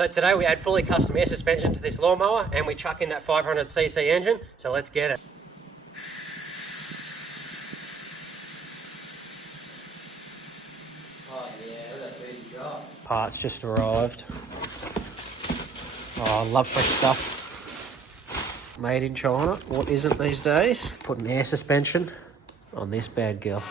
So today we add fully custom air suspension to this lawnmower and we chuck in that 500cc engine, so let's get it. Oh yeah, that's a dirty job. Parts just arrived. Oh, I love fresh stuff. Made in China, what isn't these days? Putting air suspension on this bad girl.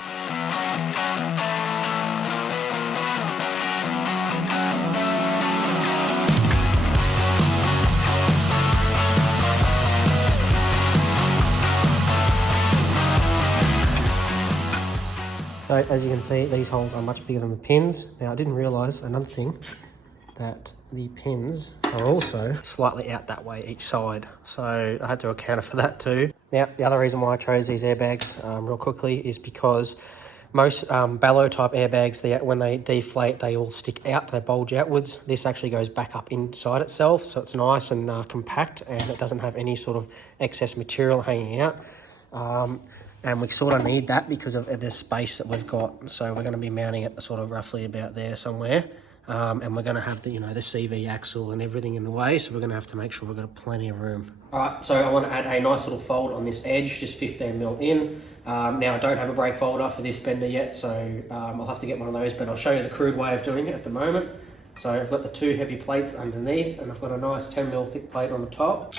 So as you can see, these holes are much bigger than the pins. Now I didn't realise another thing, that the pins are also slightly out that way each side. So I had to account for that too. Now the other reason why I chose these airbags real quickly is because most bellow type airbags, when they deflate, they all stick out, they bulge outwards. This actually goes back up inside itself, so it's nice and compact, and it doesn't have any sort of excess material hanging out. And we sort of need that because of the space that we've got. So we're going to be mounting it sort of roughly about there somewhere. And we're going to have the, the CV axle and everything in the way. So we're going to have to make sure we've got plenty of room. All right, so I want to add a nice little fold on this edge, just 15mm in. Now I don't have a brake folder for this bender yet, so I'll have to get one of those, but I'll show you the crude way of doing it at the moment. So I've got the two heavy plates underneath, and I've got a nice 10mm thick plate on the top.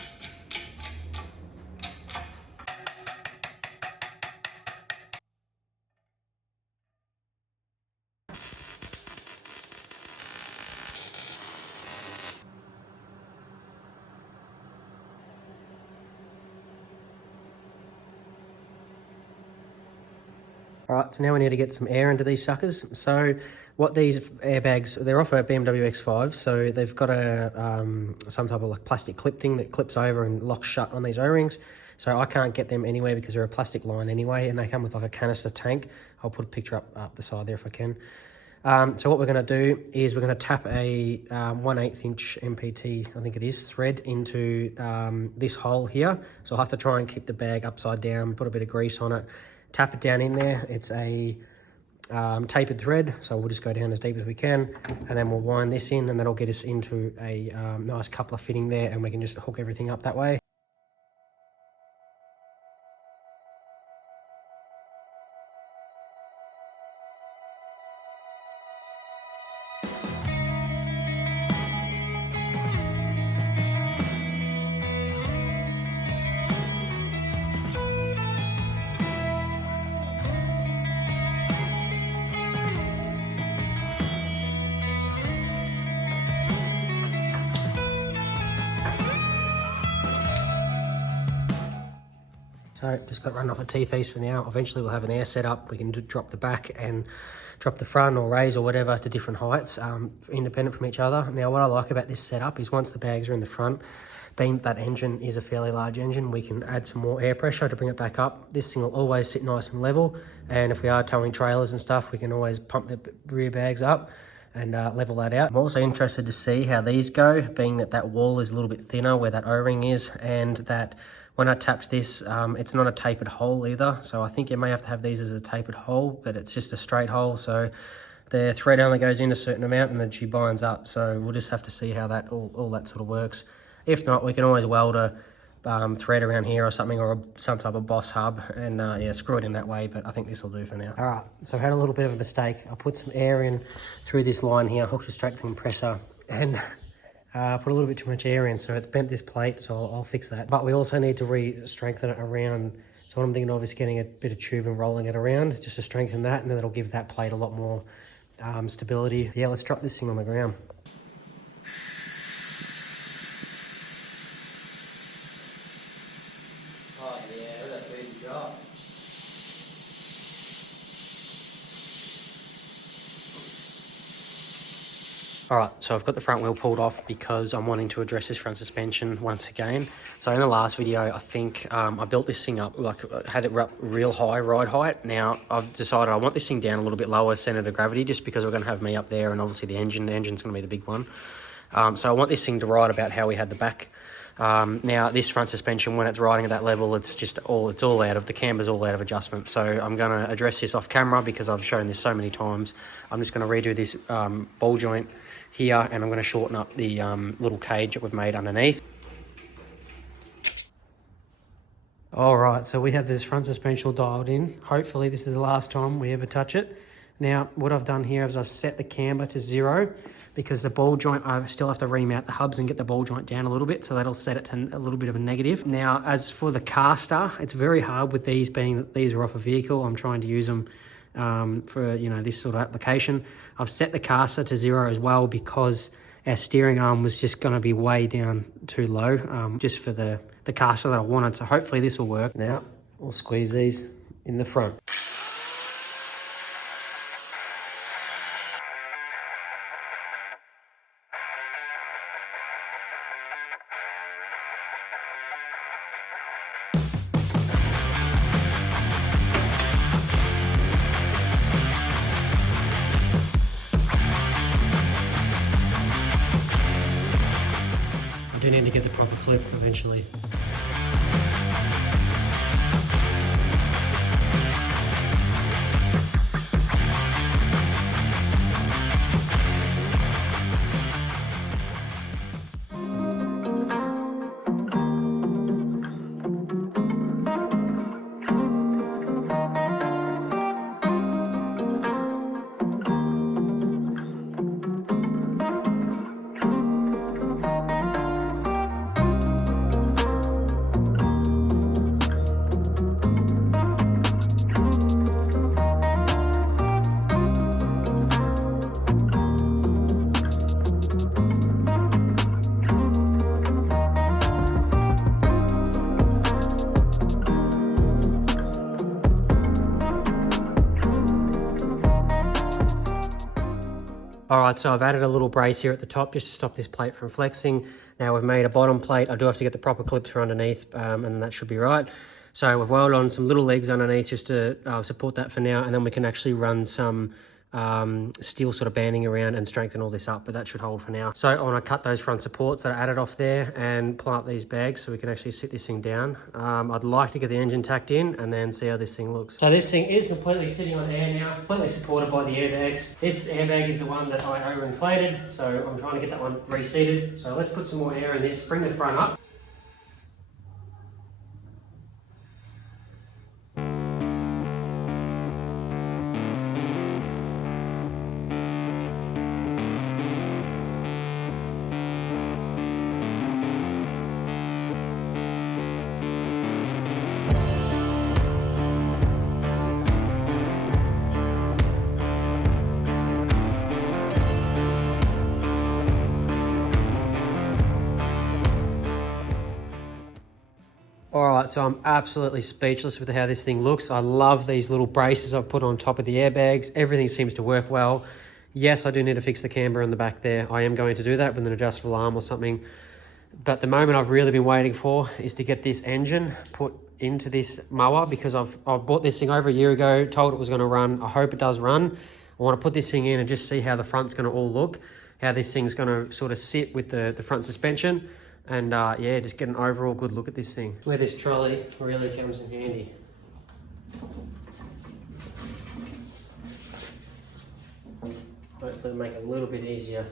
All right, so now we need to get some air into these suckers. So what these airbags, they're off a BMW X5, so they've got a some type of like plastic clip thing that clips over and locks shut on these O-rings. So I can't get them anywhere because they're a plastic line anyway, and they come with like a canister tank. I'll put a picture up the side there if I can. So what we're going to do is we're going to tap a 1/8 inch MPT, I think it is, thread into this hole here. So I'll have to try and keep the bag upside down, put a bit of grease on it, tap it down in there. It's a tapered thread, so we'll just go down as deep as we can, and then we'll wind this in, and that'll get us into a nice coupler fitting there, and we can just hook everything up that way. So just got run off a T-piece for now. Eventually we'll have an air setup. We can drop the back and drop the front or raise or whatever to different heights, independent from each other. Now what I like about this setup is once the bags are in the front, being that engine is a fairly large engine, we can add some more air pressure to bring it back up. This thing will always sit nice and level, and if we are towing trailers and stuff, we can always pump the rear bags up and level that out. I'm also interested to see how these go, being that that wall is a little bit thinner where that O-ring is, and that when I tapped this, it's not a tapered hole either. So I think you may have to have these as a tapered hole, but it's just a straight hole. So the thread only goes in a certain amount and then she binds up. So we'll just have to see how that all that sort of works. If not, we can always weld a thread around here or something, or some type of boss hub, and yeah, screw it in that way. But I think this will do for now. All right, so I had a little bit of a mistake. I put some air in through this line here, hooked it straight to the compressor, and put a little bit too much air in, so it's bent this plate, so I'll fix that. But we also need to re-strengthen it around. So what I'm thinking of is getting a bit of tube and rolling it around just to strengthen that, and then it'll give that plate a lot more stability. Yeah, let's drop this thing on the ground. Oh yeah, that's a dirty job. All right, so I've got the front wheel pulled off because I'm wanting to address this front suspension once again. So in the last video, I think I built this thing up, like had it up real high, ride height. Now I've decided I want this thing down a little bit lower centre of gravity, just because we're going to have me up there and obviously the engine's going to be the big one. So I want this thing to ride about how we had the back. Now this front suspension, when it's riding at that level, it's all out of, the camber's all out of adjustment. So I'm going to address this off camera because I've shown this so many times. I'm just going to redo this ball joint here, and I'm going to shorten up the little cage that we've made underneath. All right, so we have this front suspension dialed in. Hopefully this is the last time we ever touch it. Now, what I've done here is I've set the camber to 0 because the ball joint, I still have to remount the hubs and get the ball joint down a little bit, so that'll set it to a little bit of a negative. Now, as for the caster, it's very hard with these being that these are off a vehicle. I'm trying to use them for, you know, this sort of application. I've set the caster to 0 as well because our steering arm was just going to be way down too low, just for the caster that I wanted. So hopefully this will work. Now we'll squeeze these in the front. I do need to get the proper clip eventually. All right, so I've added a little brace here at the top just to stop this plate from flexing. Now we've made a bottom plate. I do have to get the proper clips for underneath, and that should be right. So we've welded on some little legs underneath just to support that for now, and then we can actually run some steel sort of banding around and strengthen all this up, but that should hold for now. So I want to cut those front supports that I added off there and plant these bags so we can actually sit this thing down. I'd like to get the engine tacked in and then see how this thing looks. So this thing is completely sitting on air now, completely supported by the airbags. This airbag is the one that I overinflated, so I'm trying to get that one reseated. So let's put some more air in this, bring the front up. All right, so I'm absolutely speechless with how this thing looks. I love these little braces I've put on top of the airbags. Everything seems to work well. Yes, I do need to fix the camber in the back there. I am going to do that with an adjustable arm or something. But the moment I've really been waiting for is to get this engine put into this mower, because I've bought this thing over a year ago, told it was going to run. I hope it does run. I want to put this thing in and just see how the front's going to all look, how this thing's going to sort of sit with the front suspension. And yeah, just get an overall good look at this thing. Where this trolley really comes in handy. Hopefully make it a little bit easier.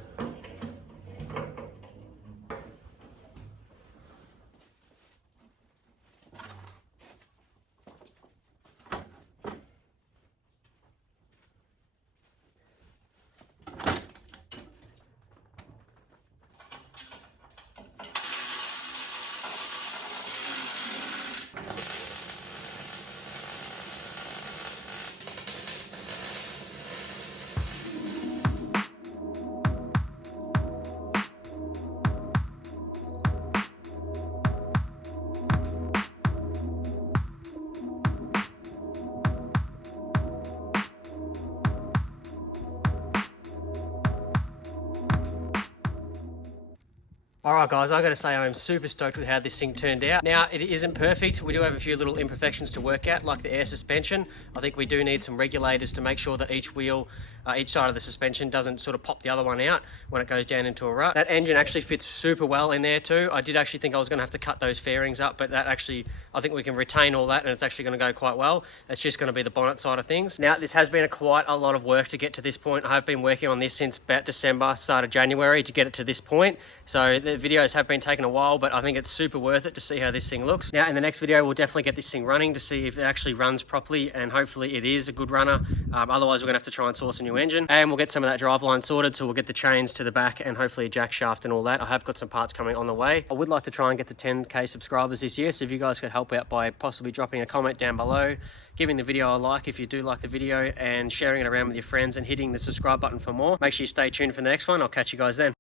All right, guys, I got to say I'm super stoked with how this thing turned out. Now, it isn't perfect. We do have a few little imperfections to work at, like the air suspension. I think we do need some regulators to make sure that each wheel each side of the suspension doesn't sort of pop the other one out when it goes down into a rut. That engine actually fits super well in there too. I did actually think I was going to have to cut those fairings up, but that actually, I think we can retain all that and it's actually going to go quite well. It's just going to be the bonnet side of things. Now, this has been quite a lot of work to get to this point. I have been working on this since about December, start of January to get it to this point. So the videos have been taking a while, but I think it's super worth it to see how this thing looks. Now, in the next video, we'll definitely get this thing running to see if it actually runs properly, and hopefully it is a good runner. Otherwise, we're gonna have to try and source a new engine, and we'll get some of that driveline sorted. So we'll get the chains to the back and hopefully a jack shaft and all that. I have got some parts coming on the way. I would like to try and get to 10K subscribers this year. So if you guys could help out by possibly dropping a comment down below, giving the video a like if you do like the video, and sharing it around with your friends and hitting the subscribe button for more. Make sure you stay tuned for the next one. I'll catch you guys then.